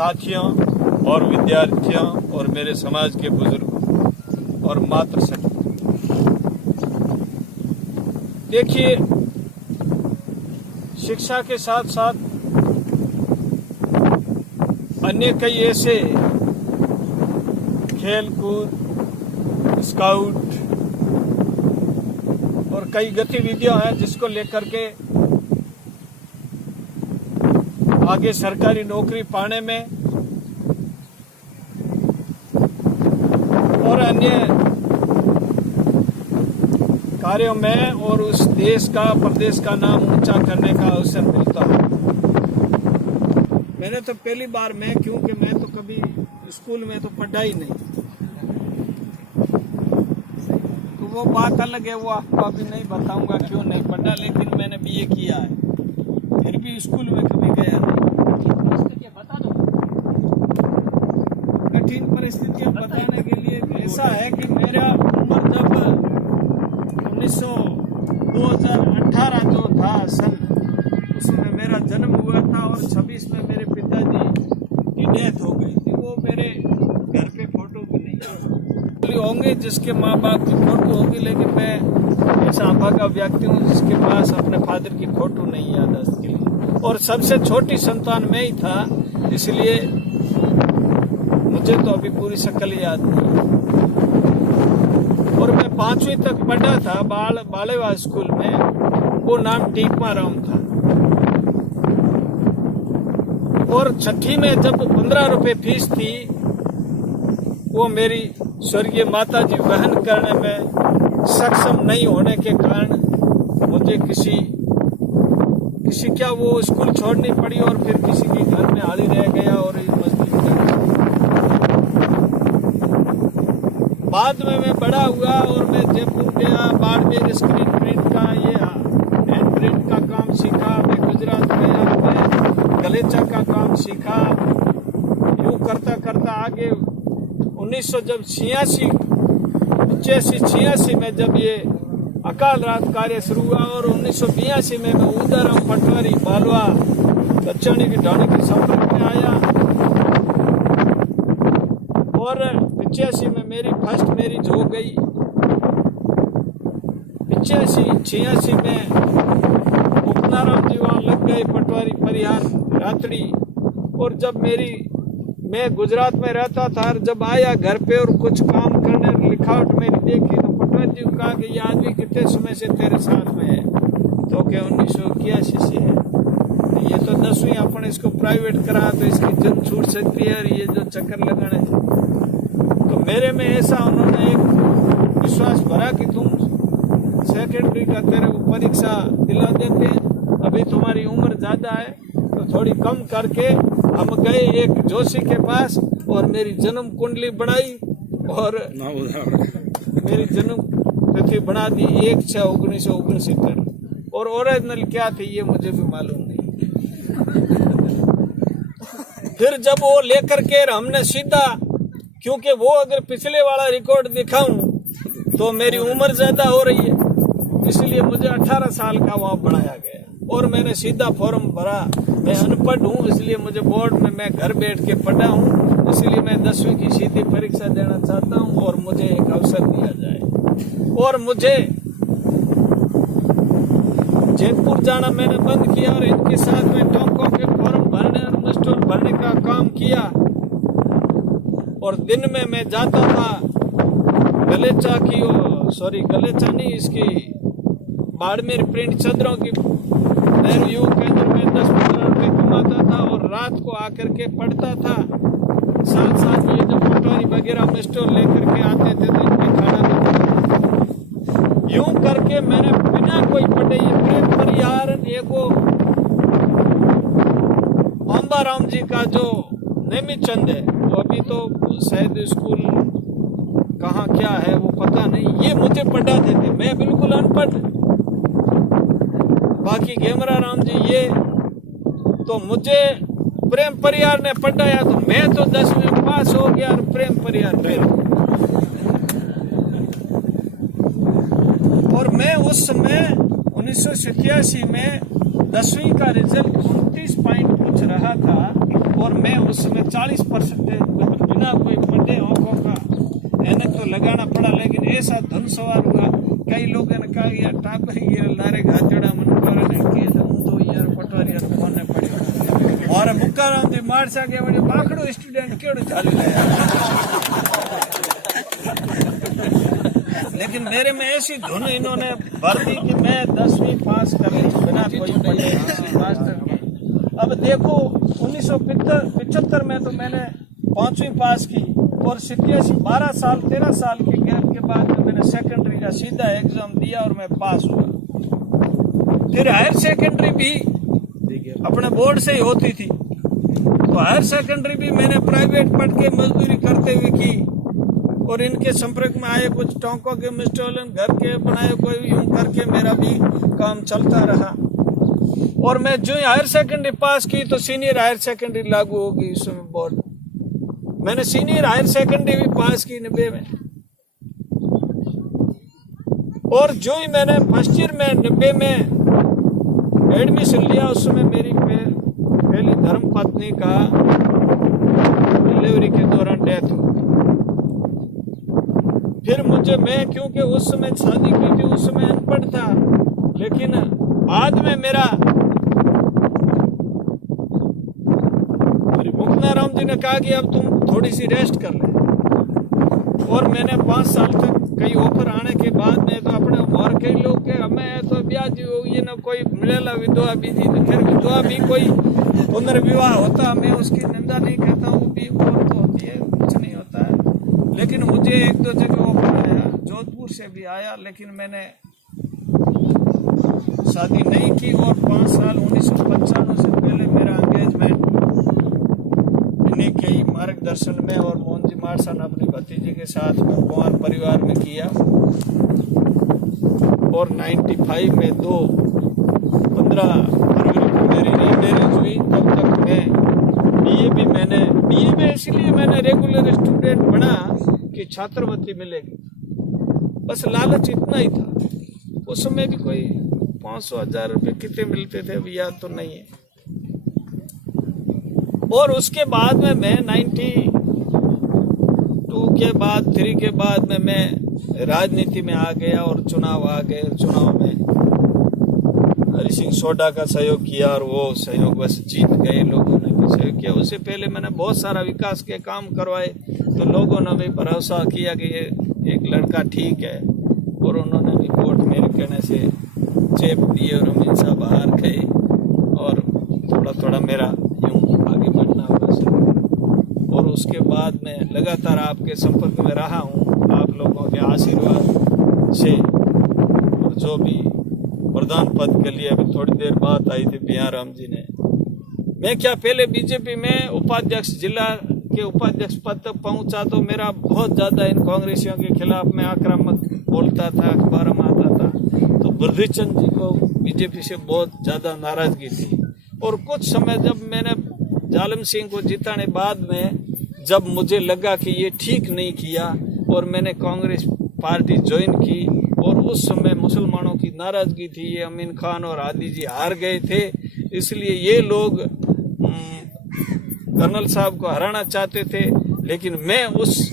साथियों और विद्यार्थियों और मेरे समाज के बुजुर्ग और मातृशक्ति, देखिए, शिक्षा के साथ साथ अन्य कई ऐसे खेल कूद, स्काउट और कई गतिविधियां हैं जिसको लेकर के आगे सरकारी नौकरी पाने में और अन्य कार्यों में और उस देश का, प्रदेश का नाम ऊंचा करने का अवसर मिलता है। मैंने तो पहली बार क्योंकि मैं तो कभी स्कूल में तो पढ़ा ही नहीं, तो वो बात अलग है, वो आपको अभी नहीं बताऊंगा क्यों नहीं पढ़ा, लेकिन मैंने बीए किया है, फिर भी स्कूल में कभी गया नहीं। बता दो। कठिन परिस्थितियां बताने के लिए ऐसा है कि मेरा उम्र जब 2018 जो था सन, उसमें मेरा जन्म हुआ था और 26 में मेरे पिताजी की डेथ हो गई थी। वो मेरे घर पे फोटो भी नहीं होंगे जिसके माँ बाप की फोटो होगी, लेकिन मैं ऐसा अभागा व्यक्ति हूँ जिसके पास अपने फादर की फोटो नहीं याददाश्त के लिए, और सबसे छोटी संतान मैं ही था, इसलिए मुझे तो अभी पूरी शक्ल याद नहीं। और मैं 5वीं तक पढ़ा था बालेवा स्कूल में, वो नाम टीकमा राम था। और 6ठी में जब 15 रुपए फीस थी, वो मेरी स्वर्गीय माता जी वहन करने में सक्षम नहीं होने के कारण मुझे किसी क्या वो स्कूल छोड़नी पड़ी और फिर किसी के घर में हाली रह गया और मजदूरी कर। बाद में मैं बड़ा हुआ और मैं जयपुर गया, बाड़मेर स्क्रीन प्रिंट का ये हैंड प्रिंट का काम सीखा, मैं गुजरात गया, मैं गलेचा का काम सीखा, यूँ करता करता आगे 1986 में जब ये अकाल रात कार्य शुरू हुआ और 1982 में मैं उदाराम पटवारी बालवा दक्षिणी की ढाणी के संपर्क में आया और 85 में मेरी फर्स्ट मैरिज हो गई। 86 में उपनाराम जी वहाँ लग गए, पटवारी परिहार रातड़ी। और जब मैं गुजरात में रहता था, जब आया घर पे और कुछ काम करने लिखावट मेरी देखी तो पटवारी जी को कहा कि ये आदमी कितने समय से तेरे साथ में है, तो क्या 1981 से है, ये तो 10वीं अपन इसको प्राइवेट करा तो इसकी जन छूट सकती है, और ये जो चक्कर लगाने, तो मेरे में ऐसा उन्होंने एक विश्वास भरा कि तुम सेकेंडरी का तेरे को परीक्षा दिला देते हैं, अभी तुम्हारी उम्र ज्यादा है तो थोड़ी कम करके हम गए एक जोशी के पास और मेरी जन्म कुंडली बनाई और मेरी जन्म तिथि बना दी 1/6/1969, और ओरिजिनल क्या थी ये मुझे भी मालूम नहीं। फिर जब वो लेकर के हमने सीधा, क्योंकि वो अगर पिछले वाला रिकॉर्ड दिखाऊं तो मेरी उम्र ज्यादा हो रही है, इसलिए मुझे 18 साल का वहाँ बनाया गया और मैंने सीधा फॉर्म भरा। मैं अनपढ़ हूँ, इसलिए मुझे बोर्ड में मैं घर बैठ के पढ़ा हूँ, इसलिए मैं 10वीं की सीधी परीक्षा देना चाहता हूँ और मुझे एक अवसर दिया जाए। और मुझे जयपुर जाना मैंने बंद किया और इनके साथ में टोंकों के फॉर्म भरने और मस्टोर भरने का काम किया। और दिन में मैं जाता था गलेचा नहीं, इसकी बाड़मेर प्रिंट चदरों की नेहरू युवा केंद्र में 10-15 रुपए कमाता था और रात को आकर के पढ़ता था। साथ साथ ये जो पटवारी वगैरह में स्टोर लेकर के आते थे तो इनके खाना भी यूं करके मैंने बिना कोई पढ़े ये प्रेम परिहार एगो अंबाराम जी का जो नेमीचंद है, वो अभी तो शायद स्कूल कहाँ क्या है वो पता नहीं, ये मुझे पढ़ाते थे, मैं बिल्कुल अनपढ़। बाकी घेमरा राम जी ये तो मुझे प्रेम परिहार ने पढ़ाया, तो मैं तो 10वीं में पास हो गया और प्रेम परिहार फेल। और मैं उस समय 1987 में 10वीं का रिजल्ट 29 पॉइंट कुछ रहा था और और मैं उस समय 40% बिना कोई बड़े आंखों का ऐनक तो लगाना पड़ा, लेकिन ऐसा धन सवार हुआ। कई लोगों ने कहा यार टापर ये लारे घाचड़ा मन करे ने के तो यार पटवारी यार कोने पड़ियो और मुक्काराम जी मार सके बड़े बाखड़ो स्टूडेंट केड़ो चालू है। लेकिन मेरे में ऐसी धुन इन्होंने भर दी कि मैं 10वीं पास कर ली बिना कोई पढ़े, 10वीं पास करके। अब देखो 1975 में तो मैंने 5वीं पास की और 12 साल 13 साल के गैप के बाद में मैंने सेकेंडरी का सीधा एग्जाम दिया और मैं पास हुआ। फिर हायर सेकेंडरी भी अपने बोर्ड से ही होती थी, तो हायर सेकेंडरी भी मैंने प्राइवेट पढ़ के मजदूरी करते हुए की और इनके संपर्क में आए कुछ टोंकों के मिस्टोलन घर के बनाए कोई यूं करके मेरा भी काम चलता रहा। और मैं जो हायर सेकेंडरी पास की तो सीनियर हायर सेकेंडरी लागू होगी उस समय बोर्ड। मैंने सीनियर हायर सेकेंडरी भी पास की 90 में और जो ही मैंने फर्स्ट ईयर में 90 में एडमिशन लिया उस समय मेरी पहली धर्म पत्नी का डिलीवरी के दौरान डेथ हुई। फिर मैं क्योंकि उस समय शादी की थी उस समय अनपढ़ था, लेकिन बाद में मेरे मुक्ताराम जी ने कहा कि अब तुम थोड़ी सी रेस्ट कर ले। और मैंने 5 साल तक कई ऑफर आने के बाद में तो अपने और कई लोग के हमें तो ब्याह जी हो ये ना कोई मिलेला विधवा भी थी, तो फिर विधवा भी कोई पुनर्विवाह होता, मैं उसकी निंदा नहीं करता हूँ, भी और तो होती है, कुछ नहीं होता है। लेकिन मुझे 1-2 जगह ऑफर आया, जोधपुर से भी आया, लेकिन मैंने शादी नहीं की। और 5 साल 1995 से पहले मेरा एंगेजमेंट इन्हीं के ही मार्गदर्शन में और मोहन जी मारसन अपनी भतीजी के साथ में कुंवर परिवार में किया। और 95 में 15 फरवरी को मेरी रीमैरिज हुई। तब तक मैं बीए में इसलिए मैंने रेगुलर स्टूडेंट बना कि छात्रवृत्ति मिलेगी, बस लालच इतना ही था। उस समय भी कोई 500-1000 रुपये कितने मिलते थे अभी याद तो नहीं है। और उसके बाद में मैं 92 के बाद 3 के बाद में मैं राजनीति में आ गया और चुनाव आ गए। चुनाव में हरि सिंह सोडा का सहयोग किया और वो सहयोग बस जीत गए, लोगों ने भी सहयोग किया। उससे पहले मैंने बहुत सारा विकास के काम करवाए, तो लोगों ने भी भरोसा किया कि ये एक लड़का ठीक है, और उन्होंने भी वोट मेरे कहने से चेप दिए और अमीन साहब बाहर गए और थोड़ा थोड़ा मेरा यूं आगे बढ़ना हुआ सर। और उसके बाद मैं लगातार आपके संपर्क में रहा हूँ, आप लोगों के आशीर्वाद से। और जो भी प्रधान पद के लिए अभी थोड़ी देर बात आई थी बिहाराम जी ने, मैं क्या पहले बीजेपी में उपाध्यक्ष जिला के उपाध्यक्ष पद तक पहुंचा तो मेरा बहुत ज़्यादा इन कांग्रेसियों के खिलाफ मैं आक्रामक बोलता था, अखबारों में आता था। तो बुद्धिचंद जी को बीजेपी से बहुत ज़्यादा नाराजगी थी। और कुछ समय जब मैंने जालिम सिंह को जिताने बाद में जब मुझे लगा कि ये ठीक नहीं किया और मैंने कांग्रेस पार्टी ज्वाइन की, और उस समय मुसलमानों की नाराजगी थी, ये अमीन खान और आदि जी हार गए थे, इसलिए ये लोग कर्नल साहब को हराना चाहते थे। लेकिन मैं उस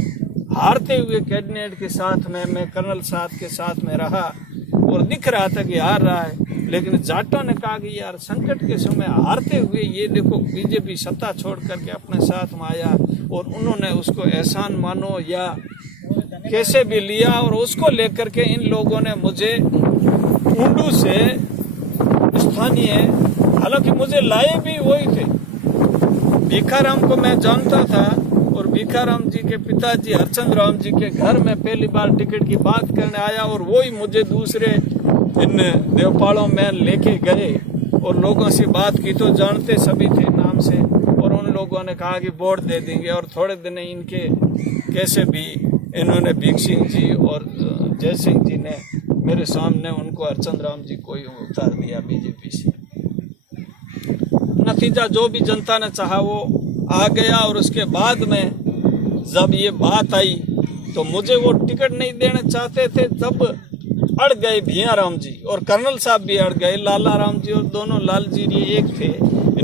हारते हुए कैबिनेट के साथ में मैं कर्नल साहब के साथ में रहा और दिख रहा था कि हार रहा है। लेकिन जाटों ने कहा कि यार संकट के समय हारते हुए ये देखो बीजेपी सत्ता छोड़ करके अपने साथ में आया, और उन्होंने उसको एहसान मानो या कैसे भी लिया, और उसको लेकर के इन लोगों ने मुझे ऊंडू से स्थानीय, हालांकि मुझे लाए भी वही थे। भीखाराम को मैं जानता था और भीखाराम जी के पिताजी हरचंद राम जी के घर में पहली बार टिकट की बात करने आया, और वही मुझे दूसरे इन देवपाड़ों में लेके गए और लोगों से बात की, तो जानते सभी थे नाम से, और उन लोगों ने कहा कि वोट दे देंगे। और थोड़े दिन इनके कैसे भी इन्होंने भीख सिंह जी और जय सिंह जी ने मेरे सामने उनको हरचंद राम जी को ही उतार दिया बीजेपी से। नतीजा जो भी जनता ने चाहा वो आ गया। और उसके बाद में जब ये बात आई तो मुझे वो टिकट नहीं देना चाहते थे, तब अड़ गए भैया राम जी और कर्नल साहब भी अड़ गए, लाला राम जी और दोनों लाल जी ये एक थे।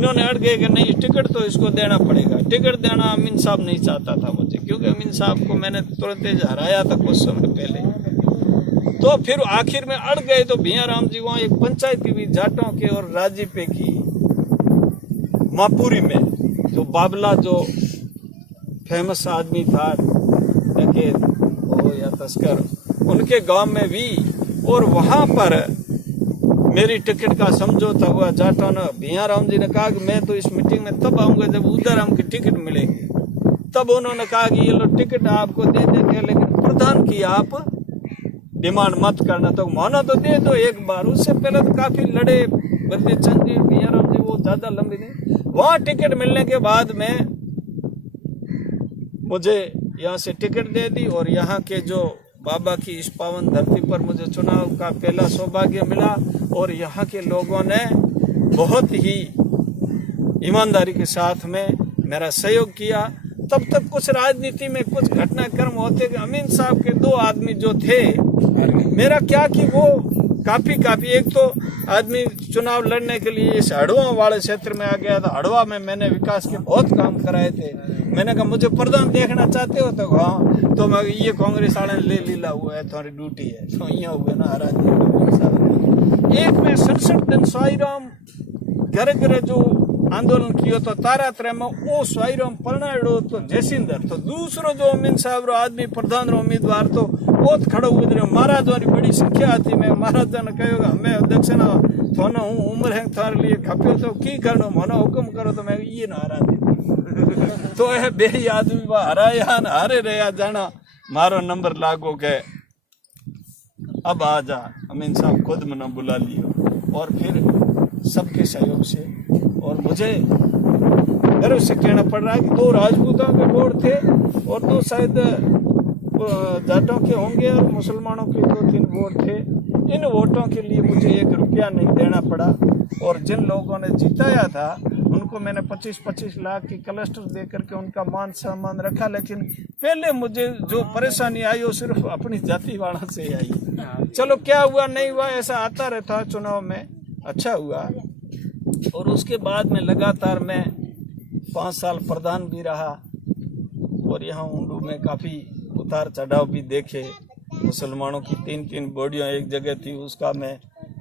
इन्होंने अड़ गए कि नहीं टिकट तो इसको देना पड़ेगा। टिकट देना अमीन साहब नहीं चाहता था मुझे, क्योंकि अमीन साहब को मैंने तुरंत हराया था कुछ समय पहले। तो फिर आखिर में अड़ गए तो भैया राम जी वहाँ एक पंचायत हुई जाटों के और राजीपे की मापुरी में, जो बाबला जो फेमस आदमी था या तस्कर, उनके गांव में भी। और वहां पर मेरी टिकट का समझौता हुआ। जाटों ने, भैया राम जी ने कहा कि मैं तो इस मीटिंग में तब आऊंगा जब उधर हमकी टिकट मिलेगी। तब उन्होंने कहा कि ये लो टिकट आपको दे देंगे, लेकिन प्रधान की आप डिमांड मत करना, तो मानो तो दे दो एक बार। उससे पहले तो काफी लड़े बल्कि चंद जी, भैया राम जी, वो ज्यादा लंबी नहीं। वहां टिकट मिलने के बाद में मुझे यहाँ से टिकट दे दी और यहाँ के जो बाबा की इस पावन धरती पर मुझे चुनाव का पहला सौभाग्य मिला। और यहाँ के लोगों ने बहुत ही ईमानदारी के साथ में मेरा सहयोग किया। तब तक कुछ राजनीति में कुछ घटनाक्रम होते कि अमीन साहब के दो आदमी जो थे, मेरा क्या कि वो काफी एक तो आदमी चुनाव लड़ने के लिए इस हड़वा वाले क्षेत्र में आ गया था। हड़वा में मैंने विकास के बहुत काम कराए थे। मैंने कहा मुझे प्रधान देखना चाहते हो तो हाँ, तो मैं ये कांग्रेस वाले ले लीला हुआ है, तुम्हारी ड्यूटी है, तो यहाँ हुए ना हरा दिया। एक में 67 दिन स्वाईराम घर घर जो आंदोलन किया तो तारात्रे में वो स्वाईराम परनाड़ो तो जयसिंदर, तो दूसरो जो अमीन साहब रो आदमी प्रधान रो उम्मीदवार तो बहुत खड़ो उधर। महाराज वाली बड़ी संख्या आती। मैं महाराजा ने कहो हमें अध्यक्ष ना थोनो हूँ उम्र है थारे लिए खप्यो तो की करनो, मनो हुक्म करो तो मैं ये ना हरा दे। तो यह बे आदमी वह हराया न हारे रहा जाना मारो नंबर लागो के अब आ जा। अमीन साहब खुद मना बुला लियो और फिर सबके सहयोग से। और मुझे गर्व से कहना पड़ रहा है कि 2 राजपूतों के वोट थे और 2 शायद जाटों के होंगे और मुसलमानों के 2-3 वोट थे। इन वोटों के लिए मुझे 1 रुपया नहीं देना पड़ा। और जिन लोगों ने जिताया था उनको मैंने 25-25 लाख की क्लस्टर दे करके उनका मान सम्मान रखा। लेकिन पहले मुझे जो परेशानी आई वो सिर्फ अपनी जाति वाला से आई। चलो क्या हुआ नहीं हुआ ऐसा आता रहता है चुनाव में, अच्छा हुआ। और उसके बाद में लगातार मैं 5 साल प्रधान भी रहा और यहाँ ऊंडू में काफ़ी उतार चढ़ाव भी देखे। मुसलमानों की 3-3 बॉडियाँ एक जगह थी, उसका मैं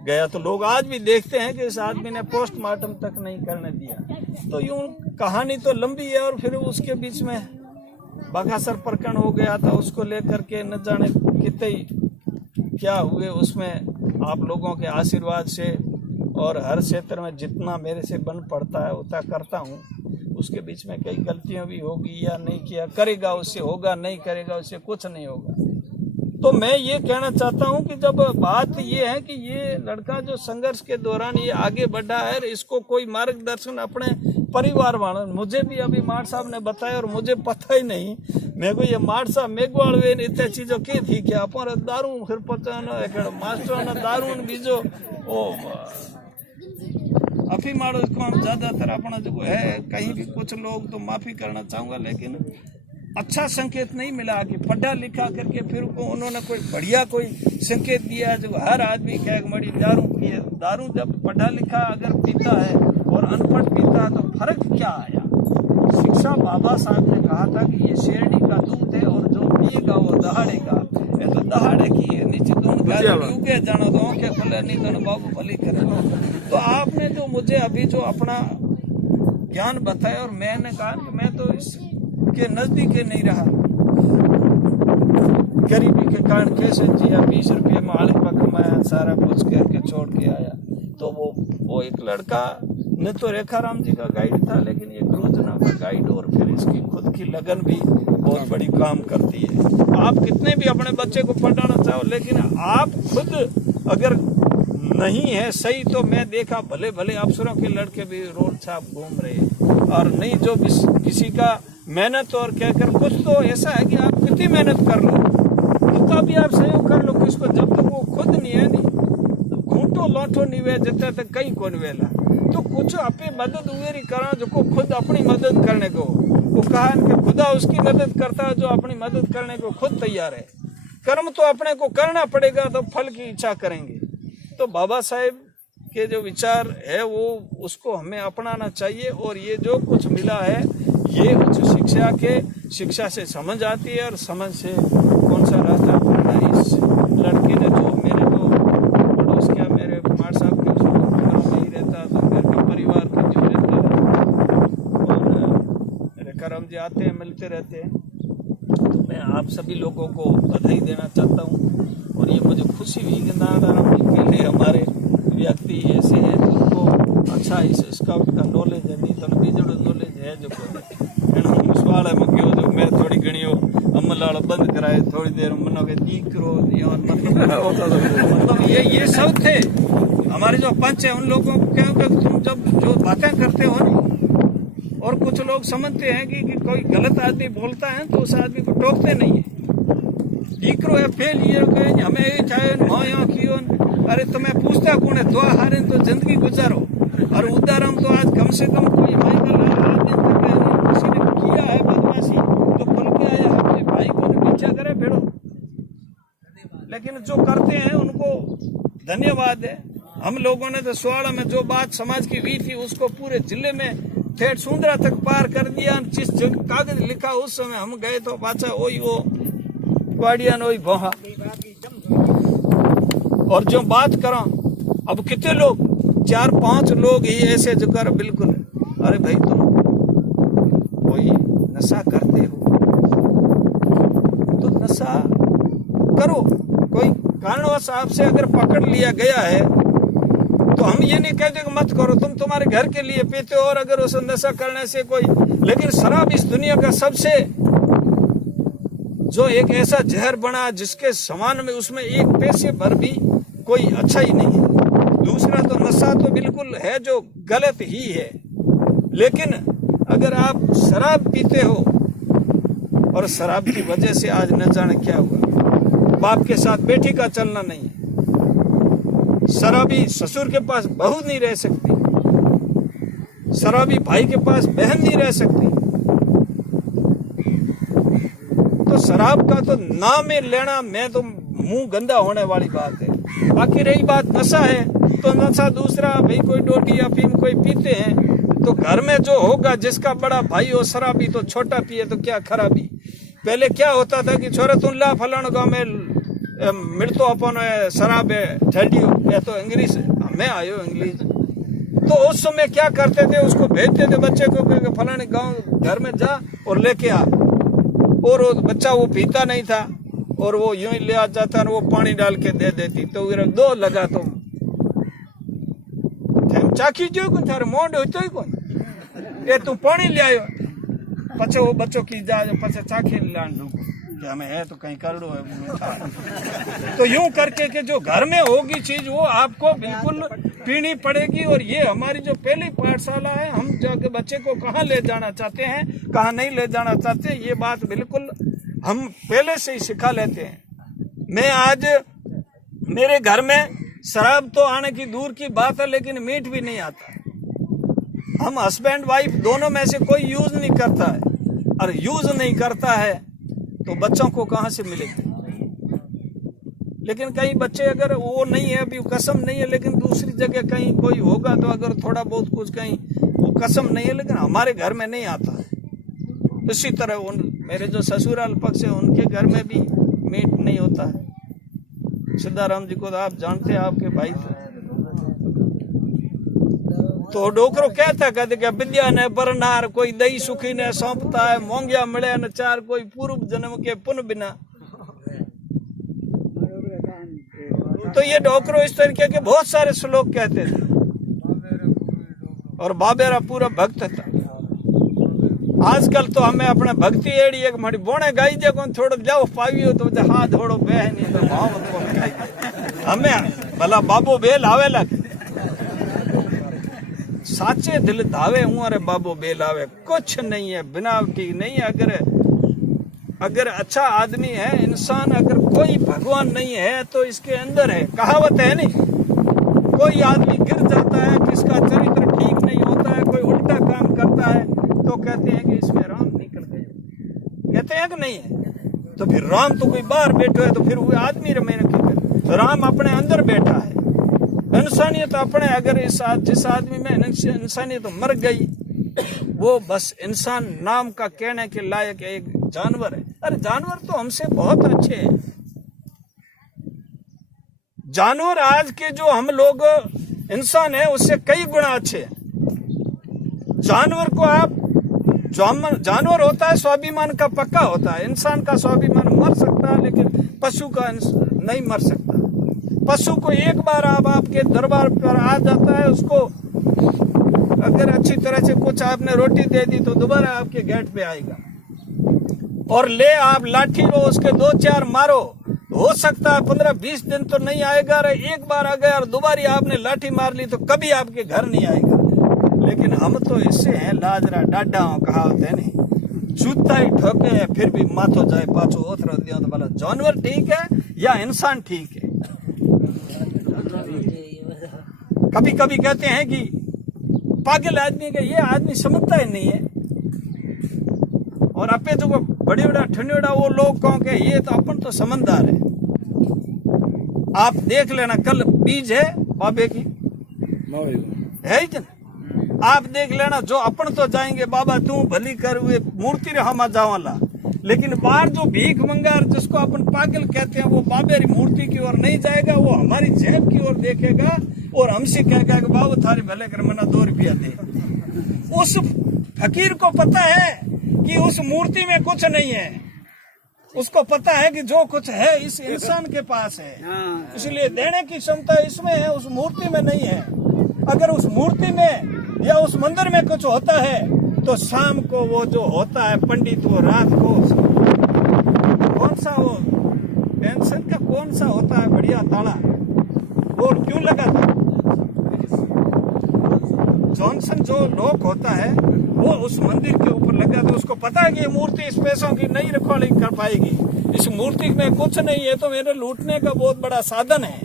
गया तो लोग आज भी देखते हैं कि इस आदमी ने पोस्टमार्टम तक नहीं करने दिया। तो यूं कहानी तो लंबी है। और फिर उसके बीच में बागासर प्रकरण हो गया था, उसको लेकर के न जाने कितने क्या हुए। उसमें आप लोगों के आशीर्वाद से और हर क्षेत्र में जितना मेरे से बन पड़ता है उतना करता हूँ। उसके बीच में कई गलतियाँ भी होगी या नहीं किया, करेगा उससे होगा, नहीं करेगा उससे कुछ नहीं होगा। तो मैं ये कहना चाहता हूँ कि जब बात ये है कि ये लड़का जो संघर्ष के दौरान ये आगे बढ़ा है, इसको कोई मार्गदर्शन अपने परिवार वालों, मुझे भी अभी मार साहब ने बताया और मुझे पता ही नहीं। मेरे को ये मार साहब मेघवाल वे इतने चीज़ों की थी कि अपन दारू फिर पता मास्टर ने दारू बीजो ओ अफी मारो। इसको हम ज़्यादातर अपना जो है कहीं भी कुछ लोग तो माफ़ी करना चाहूँगा, लेकिन अच्छा संकेत नहीं मिला कि पढ़ा लिखा करके फिर को उन्होंने कोई बढ़िया कोई संकेत दिया जो हर आदमी क्या मड़ी दारू पिए। दारू जब पढ़ा लिखा अगर पीता है और अनपढ़ पीता है तो फर्क क्या आया। शिक्षा बाबा साहब ने कहा था कि ये शेरनी का दूध है और जो पिएगा वो दहाड़ेगा। ये तो दहाड़े की है, नीचे उगे जाना तो के खुले नहीं तो बाबू भली करेगा। तो आपने जो मुझे अभी जो अपना ज्ञान बताया और मैंने कहा कि मैं तो इस के नजदीक नहीं रहा, गरीबी के कारण कैसे जिया, 20 रुपये में आलिपा कमाया, सारा कुछ करके छोड़ के आया। तो वो एक लड़का न तो रेखाराम जी का गाइड था, लेकिन ये रोजना का गाइड और फिर इसकी खुद की लगन भी बहुत बड़ी काम करती है। आप कितने भी अपने बच्चे को पढ़ाना चाहो, लेकिन आप खुद अगर नहीं है सही तो मैं देखा भले भले अफसरों के लड़के भी रोड छाप घूम रहे और नहीं जो किसी का मेहनत और कहकर कुछ तो ऐसा है कि आप कितनी मेहनत कर लो उतना भी आप सहयोग कर लो किसको, जब तक वो खुद नहीं है नहीं घूंटो लौटो नहीं वे जब तक कहीं कौन वेला। तो कुछ अपनी मदद उवेरी करा जो को खुद अपनी मदद करने को वो कहा कि खुदा उसकी मदद करता है जो अपनी मदद करने को खुद तैयार है। कर्म तो अपने को करना पड़ेगा तो फल की इच्छा करेंगे। तो बाबा साहेब के जो विचार है वो उसको हमें अपनाना चाहिए। और ये जो कुछ मिला है ये उच्च शिक्षा से समझ आती है, और समझ से कौन सा रास्ता अपनाना। इस लड़के ने जो मेरे को पड़ोस क्या मेरे कुमार साहब के घरों में ही रहता, तो घर के परिवार का जो रहता है, और मेरे करम जी आते हैं मिलते रहते हैं। तो मैं आप सभी लोगों को बधाई देना चाहता हूँ। और ये मुझे खुशी हुई कि नारायण के लिए हमारे व्यक्ति ऐसे हैं जिनको अच्छा इस स्काउट का नॉलेज है, नहीं तो बीजड़ो नॉलेज है जो उस वाले में गयो जो मैं थोड़ी घणी अमलाल बंद कराए थोड़ी देर मनो के दीकरो मतलब ये सब थे हमारे जो पंच है। उन लोगों को क्या होगा, तुम जब जो बातें करते हो ना, और कुछ लोग समझते हैं कि कोई गलत आदमी बोलता है तो उस आदमी को टोकते नहीं है। दीकरो है फेल ये हमें चाहे माया कियो, अरे तुम्हें पूछता कौन है, दुआ हारे तो जिंदगी गुजारो। और उदाहरण तो आज कम से कम कोई भाई का किसी ने किया है बदमाशी तो खुल के आया अपने भाई को पीछा करे भेड़ो, लेकिन जो करते हैं उनको धन्यवाद है। हम लोगों ने तो सुवाड़ा में जो बात समाज की हुई थी उसको पूरे जिले में ठेठ सुंदरा तक पार कर दिया। जिस कागज लिखा उस समय हम गए तो पाचा वही वो ग्वाडियन वही भोहा। और जो बात करा अब कितने लोग 4-5 लोग ही ऐसे जो कर बिल्कुल, अरे भाई तुम कोई नशा करते हो तो नशा करो, कोई कारणवश आपसे अगर पकड़ लिया गया है तो हम ये नहीं कहते कि मत करो, तुम तुम्हारे घर के लिए पीते हो। और अगर उस नशा करने से कोई, लेकिन शराब इस दुनिया का सबसे जो एक ऐसा जहर बना जिसके समान में उसमें एक पैसे भर भी कोई अच्छा ही नहीं है। दूसरा तो नशा तो बिल्कुल है जो गलत ही है। लेकिन अगर आप शराब पीते हो और शराब की वजह से आज न जाने क्या हुआ, बाप के साथ बेटी का चलना नहीं है, शराबी ससुर के पास बहू नहीं रह सकती, शराबी भाई के पास बहन नहीं रह सकती। तो शराब का तो नाम ही लेना मैं तो मुंह गंदा होने वाली बात है। बाकी रही बात नशा है तो नशा दूसरा, भाई कोई डोडी या फिर कोई पीते हैं तो घर में जो होगा, जिसका बड़ा भाई हो शराबी तो छोटा पिए तो क्या खराबी। पहले क्या होता था कि छोरा तुम ला फलान गाँव में मिलतो अपन शराब है ठंडियो या तो इंग्लिश हमें आयो इंग्लिश। तो उस समय क्या करते थे, उसको भेजते थे बच्चे को फलाने गाँव घर में जा और लेके आ, और वो बच्चा वो पीता नहीं था और वो यूं ही ले आ जाता और वो पानी डाल के दे देती। तो दो लगा तुम चाखी जो कौन थारे मोंड हो तो कौन ये तुम पानी ले आयो, पछे वो बच्चों की जा पछे चाखी लान दू कि हमें है तो कहीं करड़ो है। तो यूं करके कि जो घर में होगी चीज वो आपको बिल्कुल पीनी पड़ेगी। और ये हमारी जो पहली पाठशाला है, हम जाके बच्चे को कहाँ ले जाना चाहते हैं कहाँ नहीं ले जाना चाहते, ये बात बिल्कुल हम पहले से ही सिखा लेते हैं। मैं आज मेरे घर में शराब तो आने की दूर की बात है, लेकिन मीट भी नहीं आता। हम हस्बैंड वाइफ दोनों में से कोई यूज नहीं करता है, और यूज नहीं करता है तो बच्चों को कहाँ से मिलेगी। लेकिन कहीं बच्चे अगर वो नहीं है, अभी कसम नहीं है, लेकिन दूसरी जगह कहीं कोई होगा तो अगर थोड़ा बहुत कुछ कहीं वो कसम नहीं है, लेकिन हमारे घर में नहीं आता है। इसी तरह मेरे जो ससुराल पक्ष है उनके घर में भी मीट नहीं होता है। सिद्धाराम जी को तो आप जानते हैं, आपके भाई थे। तो डोकरो कहता कहते कि विद्या ने बरनार, कोई दही सुखी ने सौंपता है, मोंगिया मिले न चार, कोई पूर्व जन्म के पुन बिना। तो ये डोकरो इस तरीके के बहुत सारे श्लोक कहते थे, और बाबेरा पूरा भक्त था। आजकल तो हमें अपने भक्ति एड़ी एक मड़ी बोने गाई जे को थोड़ो जाओ पावियो तो हाथ थोड़ो बह नहीं तो भाव तो हमें भला बाबो बेल आवे लग साचे दिल धावे हूं, अरे बाबो बेल आवे कुछ नहीं है, बनावटी नहीं है। अगर अच्छा आदमी है इंसान, अगर कोई भगवान नहीं है तो इसके अंदर है। कहावत है नहीं, कोई आदमी गिर जाता है किसका चरित्र ठीक नहीं होता है, कोई उल्टा काम करता है तो कहते हैं कि इसमें राम निकल गए, कहते हैं कि नहीं है। तो फिर राम तो कोई बाहर बैठो है तो फिर वो आदमी रमे तो राम अपने अंदर बैठा है। इंसानियत अपने अगर जिस आदमी में इंसानियत मर गई, वो बस इंसान नाम का कहने के लायक एक जानवर है। अरे जानवर तो हमसे बहुत अच्छे हैं। जानवर आज के जो हम लोग इंसान है उससे कई गुना अच्छे हैं। जानवर को आप जानवर होता है स्वाभिमान का पक्का होता है। इंसान का स्वाभिमान मर सकता है लेकिन पशु का नहीं मर सकता। पशु को एक बार आपके दरबार पर आ जाता है, उसको अगर अच्छी तरह से कुछ आपने रोटी दे दी तो दोबारा आपके गेट पे आएगा। और ले आप लाठी लो, उसके 2-4 मारो, हो सकता है 15-20 दिन तो नहीं आएगा। एक बार आ गया और दोबारा आपने लाठी मार ली तो कभी आपके घर नहीं आएगा। लेकिन हम तो इससे हैं लाजरा डाडा कहावत है नहीं, जूता ही ठोके फिर भी माथो जाए पाछो ओथरो दियो। तो भला जानवर ठीक है या इंसान ठीक है? कभी कभी कहते हैं कि पागल आदमी का ये आदमी समझता ही नहीं है। और अपे जो बड़ी बड़ा ठंडा वो लोग कहो के ये तो अपन तो समझदार है। आप देख लेना, कल बीज है बाबे की है ही ना, आप देख लेना। जो अपन तो जाएंगे बाबा तू भली कर, हुए मूर्ति रहा जावाला, लेकिन बाहर जो भीख मंगार जिसको अपन पागल कहते हैं वो बाबे की मूर्ति की ओर नहीं जाएगा, वो हमारी जेब की ओर देखेगा और हमसे कहेगा कि बाबू थारी भले कर मना 2 रुपया दे। उस फकीर को पता है कि उस मूर्ति में कुछ नहीं है, उसको पता है कि जो कुछ है इस इंसान के पास है, इसलिए देने की क्षमता इसमें है, उस मूर्ति में नहीं है। अगर उस मूर्ति में या उस मंदिर में कुछ होता है तो शाम को वो जो होता है पंडित, वो रात को कौन सा वो पेंशन का कौन सा होता है बढ़िया ताला, वो क्यों लगा था जॉनसन जो लोक होता है वो उस मंदिर के ऊपर लगा। तो उसको पता है कि ये मूर्ति इस पैसों की नहीं रखवाली कर पाएगी, इस मूर्ति में कुछ नहीं है, तो मेरे लूटने का बहुत बड़ा साधन है।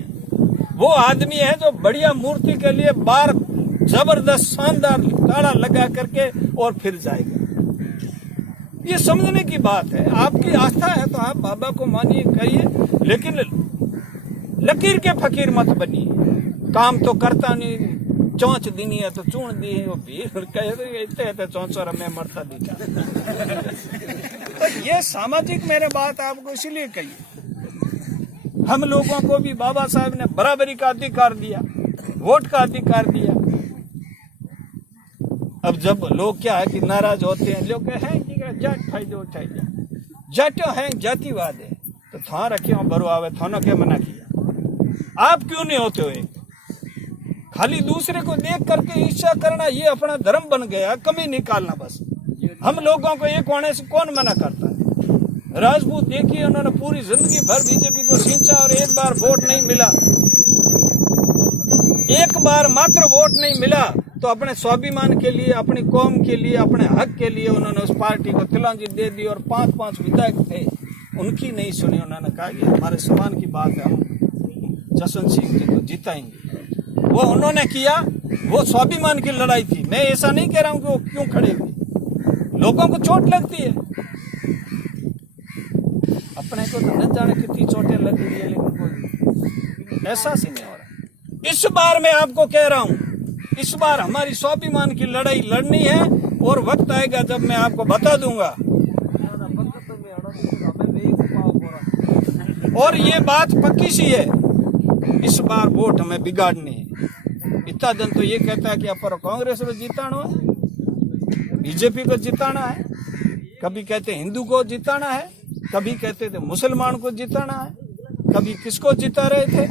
वो आदमी है जो बढ़िया मूर्ति के लिए बार जबरदस्त शानदार ताला लगा करके और फिर जाएगा। ये समझने की बात है। आपकी आस्था है तो आप बाबा को मानिए, कहिए, लेकिन लकीर के फकीर मत बनिए। काम तो करता नहीं, चौंच दिनी है तो चूण दी है, वो भीड़ कहते चौंचर में मरता दिखा। तो ये सामाजिक मेरे बात आपको इसीलिए कही। हम लोगों को भी बाबा साहब ने बराबरी का अधिकार दिया, वोट का अधिकार दिया। अब जब लोग क्या है कि नाराज होते हैं, लोग हैं कि जाट फायदे उठाई जाटो है, जातिवाद है, तो था रखे हो बरो आवे, थाना क्या मना किया? आप क्यों नहीं होते हो? खाली दूसरे को देख करके ईर्ष्या करना ये अपना धर्म बन गया, कमी निकालना बस। हम लोगों को एक होने से कौन मना करता है? राजपूत देखिए, उन्होंने पूरी जिंदगी भर बीजेपी को सींचा और एक बार वोट नहीं मिला, एक बार मात्र वोट नहीं मिला, तो अपने स्वाभिमान के लिए, अपनी कौम के लिए, अपने हक के लिए उन्होंने उस पार्टी को तिलांजी दे दी। और 5-5 विधायक थे, उनकी नहीं सुनी। उन्होंने कहा कि हमारे सम्मान की बात है, हम जसवंत सिंह जी को जिताएंगे। वो उन्होंने किया, वो स्वाभिमान की लड़ाई थी। मैं ऐसा नहीं कह रहा हूं कि वो क्यों खड़े हुए, लोगों को चोट लगती है, अपने को तो न जाने कितनी चोटें लग रही है, लेकिन कोई एहसास ही नहीं हो रहा। इस बार मैं आपको कह रहा हूं, इस बार हमारी स्वाभिमान की लड़ाई लड़नी है और वक्त आएगा जब मैं आपको बता दूंगा। और ये बात पक्की सी है, इस बार वोट हमें बिगाड़नी है। इतना दिन तो ये कहता है कि अपर कांग्रेस को जिताना है, बीजेपी को जिताना है, कभी कहते हिंदू को जिताना है, कभी कहते थे मुसलमान को जिताना है, कभी किसको जिता रहे थे।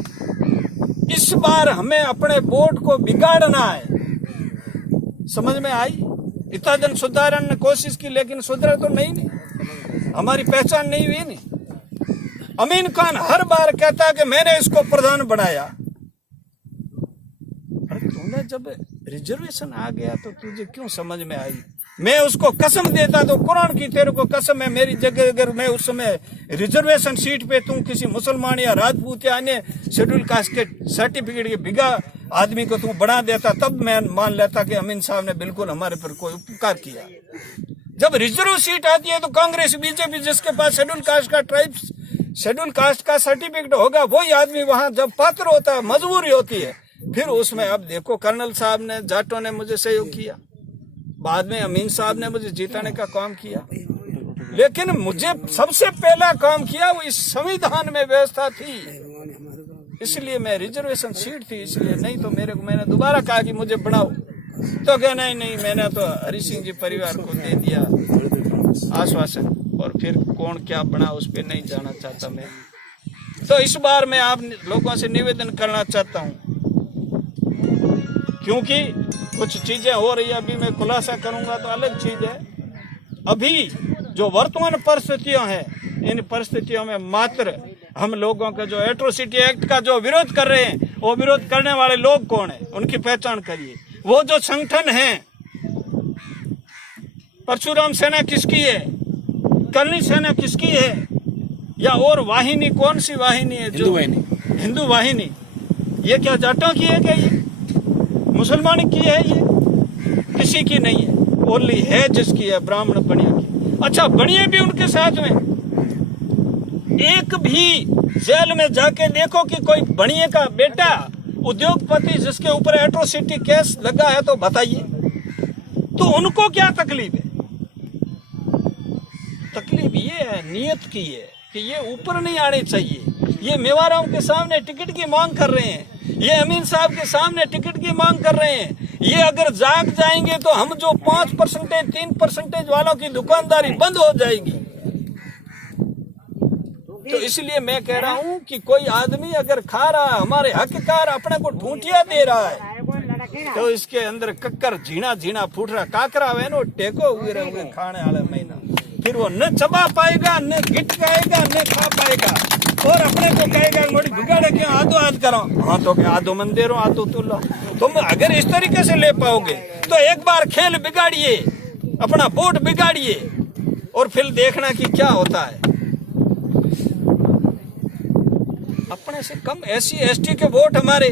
इस बार हमें अपने वोट को बिगाड़ना है। समझ में आई? इतना दिन सुधारने की कोशिश की, लेकिन सुधरा तो नहीं, हमारी पहचान नहीं हुई नहीं। अमीन खान हर बार कहता है कि मैंने इसको प्रधान बनाया। अरे तूने जब रिजर्वेशन आ गया तो तुझे क्यों समझ में आई? मैं उसको कसम देता तो कुरान की तेरे को कसम है, मेरी जगह अगर मैं उस समय रिजर्वेशन सीट पे तू किसी मुसलमान या राजपूत या अन्य शेड्यूल कास्ट के सर्टिफिकेट के बिगा आदमी को तू बना देता, तब मैं मान लेता कि अमीन साहब ने बिल्कुल हमारे पर कोई उपकार किया। जब रिजर्व सीट आती है तो कांग्रेस बीजेपी जिसके पास शेड्यूल कास्ट का शेड्यूल कास्ट का सर्टिफिकेट होगा वही आदमी वहां जब पात्र होता है, मजबूरी होती है, फिर उसमें अब देखो कर्नल साहब ने, जाटों ने मुझे सहयोग किया, बाद में अमीन साहब ने मुझे जिताने का काम किया, लेकिन मुझे सबसे पहला काम किया वो इस संविधान में व्यवस्था थी, इसलिए मैं रिजर्वेशन सीट थी इसलिए, नहीं तो मैंने दोबारा कहा कि मुझे बढ़ाओ, तो क्या नहीं मैंने तो हरि सिंह जी परिवार को दे दिया आश्वासन, और फिर कौन क्या बना उस पर नहीं जाना चाहता मैं। तो इस बार मैं आप लोगों से निवेदन करना चाहता हूँ, क्योंकि कुछ चीजें हो रही है, अभी मैं खुलासा करूंगा तो अलग चीज है। अभी जो वर्तमान परिस्थितियां हैं, इन परिस्थितियों में मात्र हम लोगों का जो एट्रोसिटी एक्ट का जो विरोध कर रहे हैं, वो विरोध करने वाले लोग कौन है, उनकी पहचान करिए। वो जो संगठन है, परशुराम सेना किसकी है, करनी सेना किसकी है, या और वाहिनी कौन सी वाहिनी है, जो हिंदू वाहिनी, ये क्या जाटों की है क्या, ये मुसलमान की है, ये किसी की नहीं है, ओनली है जिसकी है ब्राह्मण बनिया की। अच्छा, बनिए भी उनके साथ में, एक भी जेल में जाके देखो कि कोई बनिए का बेटा उद्योगपति जिसके ऊपर एट्रोसिटी केस लगा है, तो बताइए तो उनको क्या तकलीफ है। तकलीफ ये है, नियत की है कि ये ऊपर नहीं आने चाहिए। ये मेवाराम के सामने टिकट की मांग कर रहे हैं, ये अमीन साहब के सामने टिकट की मांग कर रहे हैं। ये अगर जाग जाएंगे तो हम जो 5%, 3% वालों की दुकानदारी बंद हो जाएगी। तो इसलिए मैं कह रहा हूँ कि कोई आदमी अगर खा रहा है, हमारे हकदार अपने को ठूंठिया दे रहा है, तो इसके अंदर कक्कर झीना फूट रहा काकरा वे नो टेको हुए खाने वाले महीना, फिर वो न चबा पाएगा, न गिट पाएगा, न खा पाएगा, और अपने को कहेगा मोड़ी बिगाड़े क्यों, आधो हाथ करो। हाँ तो क्या आधो मंदिर हो, आधो तुल्ला। तुम अगर इस तरीके से ले पाओगे तो एक बार खेल बिगाड़िए, अपना बोर्ड बिगाड़िए, और फिर देखना कि क्या होता है। अपने से कम SC ST के वोट हमारे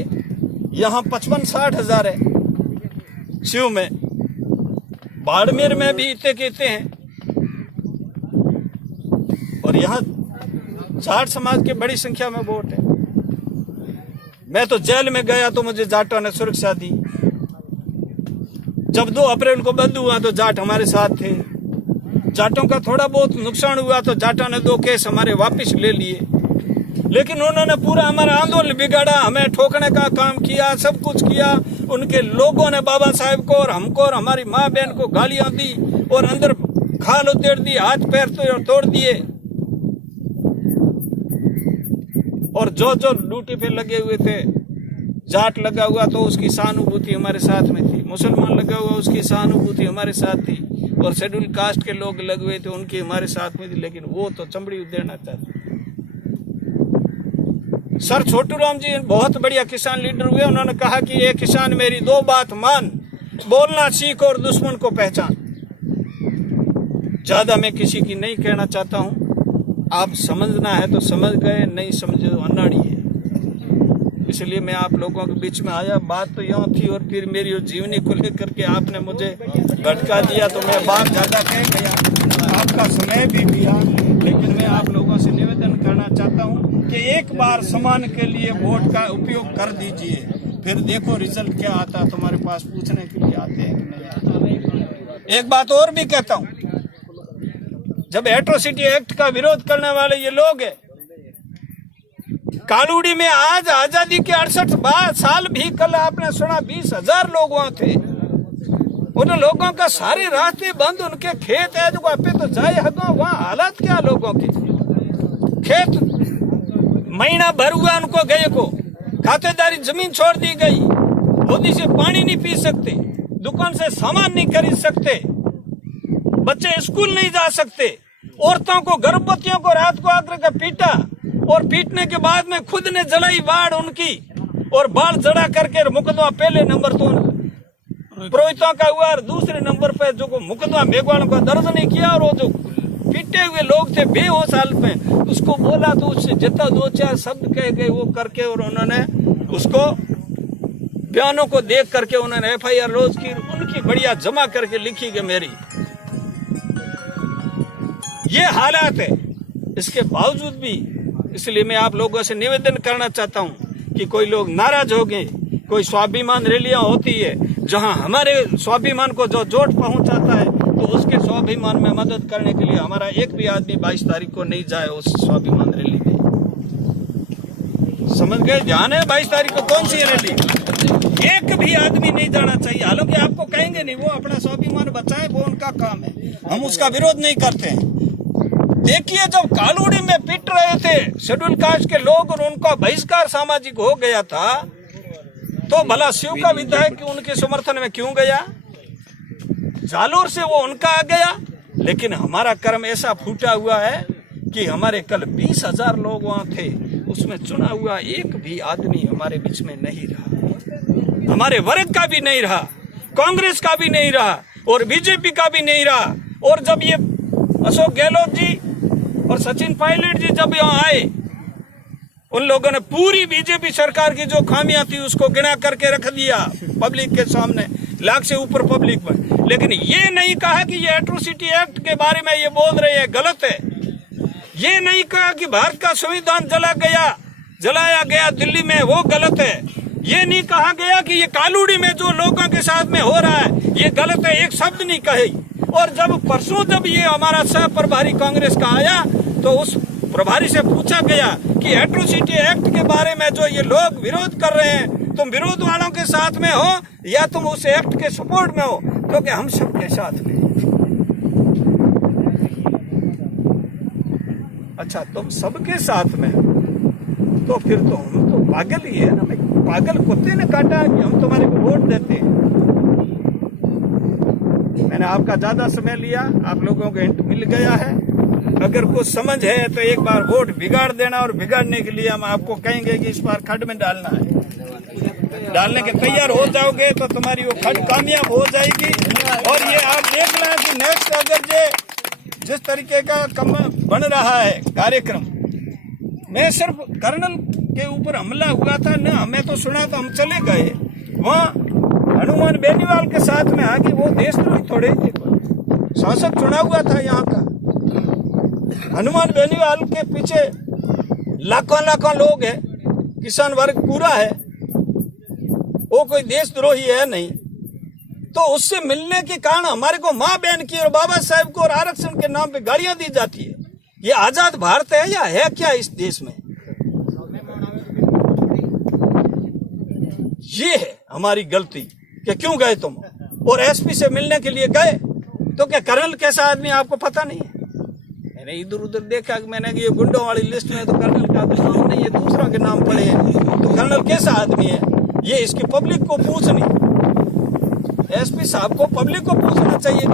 यहाँ 55-60 हजार है, शिव में, बाड़मेर में भी इतने कहते हैं, और यहाँ जाट समाज के बड़ी संख्या में वोट है। मैं तो जेल में गया तो मुझे जाटों ने सुरक्षा दी। जब 2 अप्रैल को बंद हुआ तो जाट हमारे साथ थे। जाटों का थोड़ा बहुत नुकसान हुआ तो जाटों ने 2 केस हमारे वापस ले लिए, लेकिन उन्होंने पूरा हमारा आंदोलन बिगाड़ा, हमें ठोकने का काम किया, सब कुछ किया। उनके लोगों ने बाबा साहब को और हमको और हमारी माँ बहन को गालियां दी, और अंदर खाल उतेड़ दी, हाथ पैर तोड़ दिए, और जो ड्यूटी पे लगे हुए थे, जाट लगा हुआ तो उसकी सहानुभूति हमारे साथ में थी, मुसलमान लगा हुआ उसकी सहानुभूति हमारे साथ थी, और शेड्यूल कास्ट के लोग लगे हुए थे उनकी हमारे साथ में थी, लेकिन वो तो चमड़ी उधेड़ना चाहते। सर छोटू राम जी बहुत बढ़िया किसान लीडर हुए, उन्होंने कहा कि ये किसान मेरी 2 बात मान, बोलना सीख और दुश्मन को पहचान। ज्यादा मैं किसी की नहीं कहना चाहता हूं, आप समझना है तो समझ गए, नहीं समझे तो अनाड़ी है। इसलिए मैं आप लोगों के बीच में आया, बात तो यूं थी, और फिर मेरी जीवनी को लेकर के आपने मुझे भटका दिया, तो मैं बात ज्यादा कह गया, आपका समय भी दिया। लेकिन मैं आप लोगों से निवेदन करना चाहता हूं कि एक बार समान के लिए वोट का उपयोग कर दीजिए, फिर देखो रिजल्ट क्या आता है। तुम्हारे पास पूछने के लिए आते हैं कि नहीं आते। एक बात और भी कहता हूं, जब एट्रोसिटी एक्ट का विरोध करने वाले ये लोग हैं, कालूड़ी में आज आजादी के 68 साल भी, कल आपने सुना 20,000 लोग वहां थे, उन लोगों का सारे रास्ते बंद, उनके खेत है जो पे तो जाए हगो, वहां हालत क्या लोगों की, खेत महीना भर हुआ उनको गए को, खातेदारी जमीन छोड़ दी गई, होदी से पानी नहीं पी सकते, दुकान से सामान नहीं खरीद सकते, बच्चे स्कूल नहीं जा सकते, औरतों को गर्भवतियों को रात को आकर के पीटा, और पीटने के बाद में खुद ने जलाई बाढ़ उनकी, और बाढ़ जड़ा करके मुकदमा पहले नंबर तो पुरोहितों का हुआ, और दूसरे नंबर पे जो मुकदमा मेघवालों का दर्ज नहीं किया, और वो जो पीटे हुए लोग थे बेहोश हालत में, उसको बोला तो उससे जितना 2-4 शब्द कह गए वो करके, और उन्होंने उसको बयानों को देख करके उन्होंने FIR लॉन्च की, उनकी बढ़िया जमा करके लिखी गई मेरी। ये हालात है, इसके बावजूद भी, इसलिए मैं आप लोगों से निवेदन करना चाहता हूं कि कोई लोग नाराज हो गए कोई स्वाभिमान रैलियां होती है जहां हमारे स्वाभिमान को जो चोट पहुंचाता है, तो उसके स्वाभिमान में मदद करने के लिए हमारा एक भी आदमी 22 तारीख को नहीं जाए उस स्वाभिमान रैली में। समझ गए? ध्यान है? 22 तारीख को कौन सी रैली? एक भी आदमी नहीं जाना चाहिए। हालांकि आपको कहेंगे नहीं, वो अपना स्वाभिमान बचाए, वो उनका काम है, हम उसका विरोध नहीं करते हैं। देखिए, जब कालूड़ी में पिट रहे थे शेड्यूल कास्ट के लोग और उनका बहिष्कार सामाजिक हो गया था, तो भला शिव का विधायक उनके समर्थन में क्यों गया? जालोर से वो उनका आ गया। लेकिन हमारा कर्म ऐसा फूटा हुआ है कि हमारे कल 20,000 लोग वहां थे, उसमें चुना हुआ एक भी आदमी हमारे बीच में नहीं रहा। हमारे वर्ग का भी नहीं रहा, कांग्रेस का भी नहीं रहा और बीजेपी का भी नहीं रहा। और जब ये अशोक गहलोत जी और सचिन पायलट जी जब यहाँ आए, उन लोगों ने पूरी बीजेपी सरकार की जो खामियां थी उसको गिना करके रख दिया पब्लिक के सामने, लाख से ऊपर पब्लिक में। लेकिन ये नहीं कहा कि ये एट्रोसिटी एक्ट के बारे में ये बोल रहे हैं गलत है। ये नहीं कहा कि भारत का संविधान जलाया गया दिल्ली में, वो गलत है। ये नहीं कहा गया कि ये कालूड़ी में जो लोगों के साथ में हो रहा है ये गलत है, एक शब्द नहीं कही। और जब परसों जब ये हमारा सह प्रभारी कांग्रेस का आया, तो उस प्रभारी से पूछा गया कि एट्रोसिटी एक्ट के बारे में जो ये लोग विरोध कर रहे हैं, तुम विरोध वालों के साथ में हो या तुम उस एक्ट के सपोर्ट में हो? क्योंकि हम सबके साथ में। अच्छा, तुम सबके साथ में तो फिर तो हम तो पागल ही है ना भाई। पागल कुत्ते ने काटा कि हम तुम्हारे को वोट देते हैं। मैंने आपका ज्यादा समय लिया, आप लोगों को हिंट मिल गया है। अगर कुछ समझ है तो एक बार वोट बिगाड़ देना, और बिगाड़ने के लिए हम आपको कहेंगे कि इस बार खड्ड में डालना है। डालने के तैयार हो जाओगे तो तुम्हारी वो खड्ड कामयाब हो जाएगी। और ये आप देख लें कि नेक्स्ट अगर ये जिस तरीके का कम बन रहा है कार्यक्रम, मैं सिर्फ कर्नल के ऊपर हमला हुआ था ना, हमें तो सुना तो हम चले गए वहाँ। हनुमान बेनीवाल के साथ में आगे वो देशद्रोही थोड़े थे, शासक चुना हुआ था यहाँ का। हनुमान बेनीवाल के पीछे लाखों लोग हैं, किसान वर्ग पूरा है, वो कोई देशद्रोही है नहीं। तो उससे मिलने के कारण हमारे को माँ बहन की और बाबा साहेब को और आरक्षण के नाम पे गाड़ियां दी जाती है। ये आजाद भारत है या है क्या इस देश में? ये है हमारी गलती कि क्यों गए तुम, और एसपी से मिलने के लिए गए तो क्या कर्नल कैसा आदमी आपको पता नहीं है? मैंने इधर उधर देखा कि मैंने ये गुंडों वाली लिस्ट में तो कर्नल का तो नाम नहीं है, दूसरा के नाम पड़े हैं। तो कर्नल कैसा आदमी है ये इसकी पब्लिक को पूछनी, एसपी साहब को पब्लिक को पूछना चाहिए कि